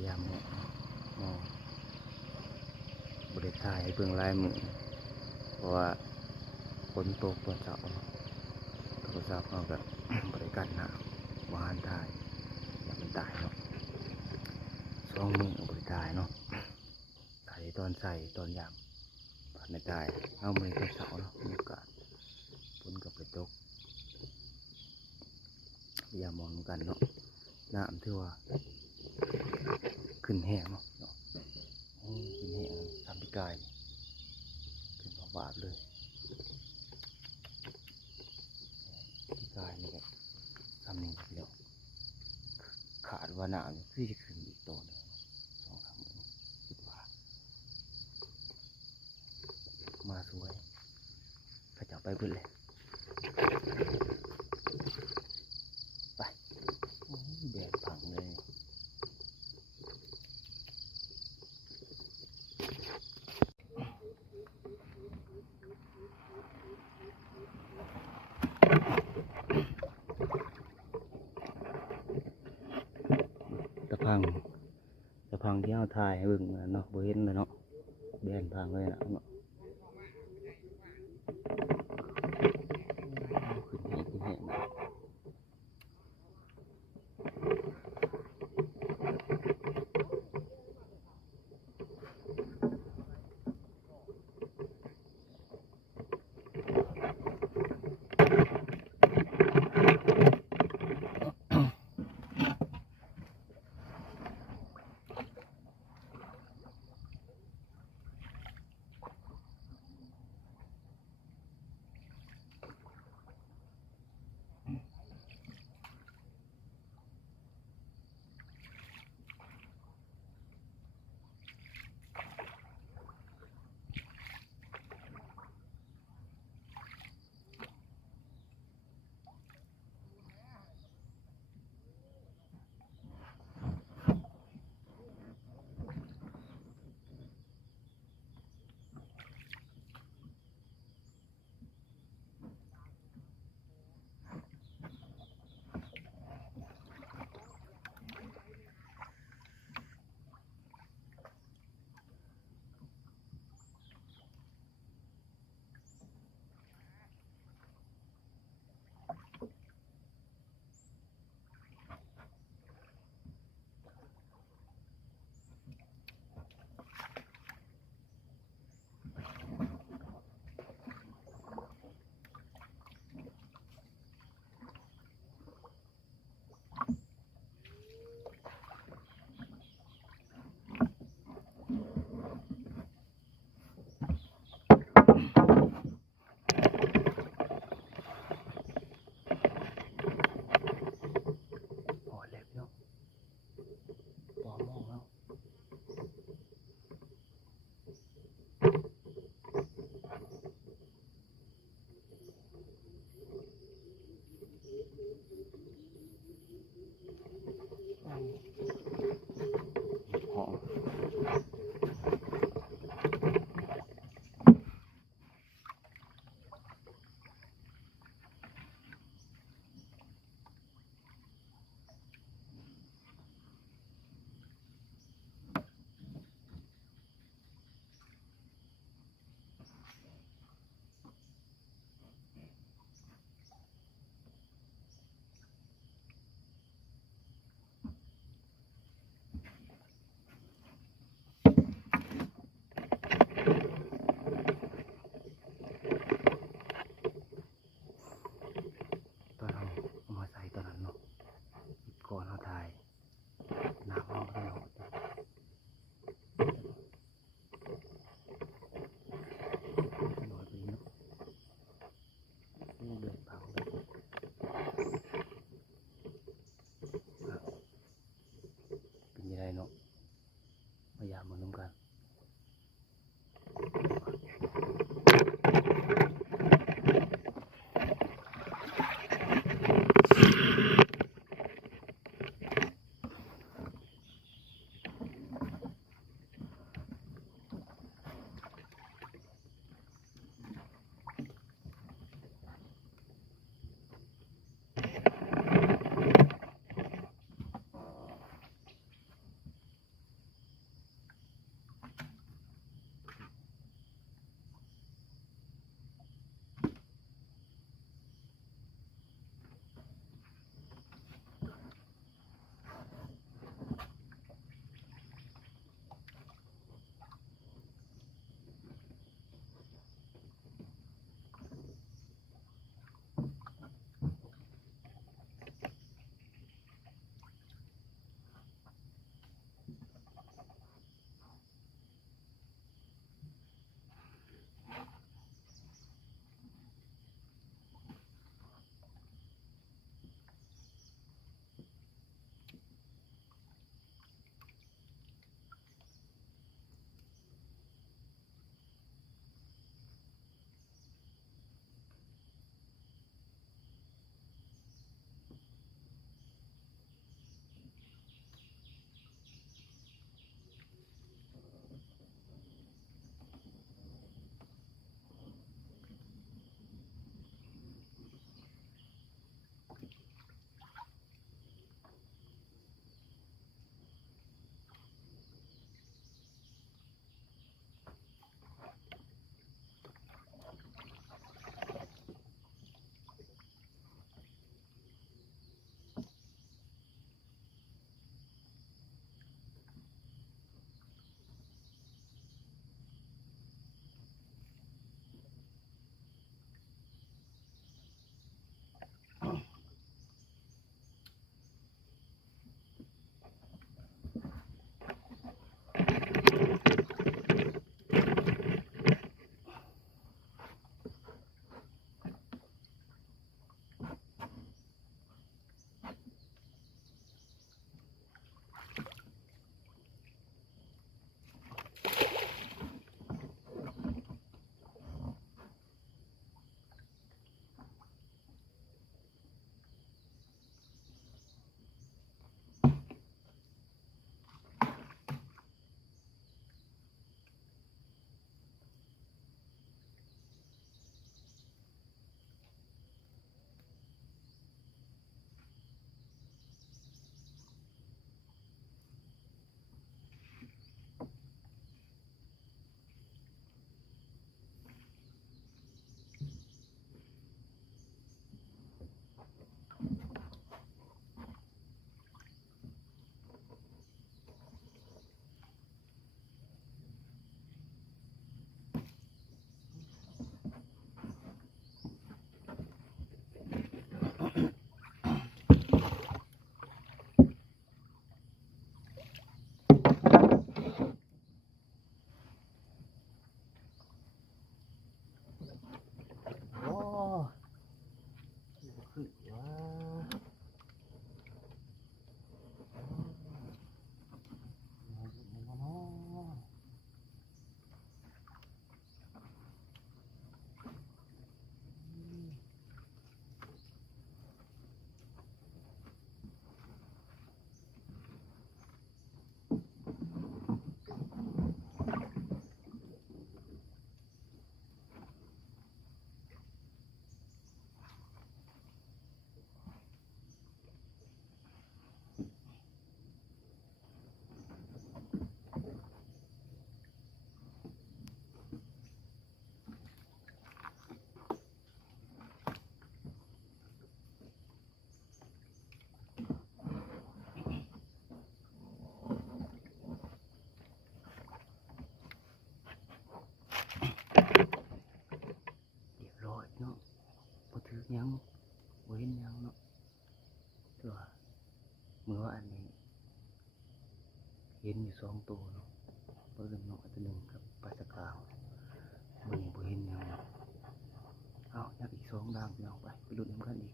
ายามมองบริถ่ายให้เบิ่งลายมือเพราะว่าฝนตกตอนเช้าโทรศัพท์เราแบบ บริการหนาวานถ่ายอย่ามันตายเนาะ2 มือบริถ่ายเนาะถ่ายตอนใส่ตอนยามผ่านในถ่ายเอามือตอนเช้าเนาะมีโอกาสฝนกับไปตกอย่ามองกันเนาะน้ำที่ว่าขึ้นแห้งเนาะขึ้นแห้งทำพิกายขึ้นบาบเลยพิกายนี่แหละทำนี่เดียวขาดว่าน้ำคือจะขึ้นอีกตัวนึง2-3 มื้อคิดว่ามาสวยข้าจะไปเบิ่งเลยไปแดดพังเลยตะพังที่เอาถ่ายให้เบิ่งเนาะบ่เห็นเลยเนาะแดดพังเลยนะเนาะขึ้นแห้ง ยังบ่เห็นหยังเนาะแต่ว่ามื้อวานนี้เห็นอยู่2ตัวเนาะปลาเรื่องน้อยตัวหนึงกับปลาสกาวมื้อนี้บ่เห็นหยังเนาะเอาอยากอีก2ดางพี่น้องไปลุ้นนำกันอีก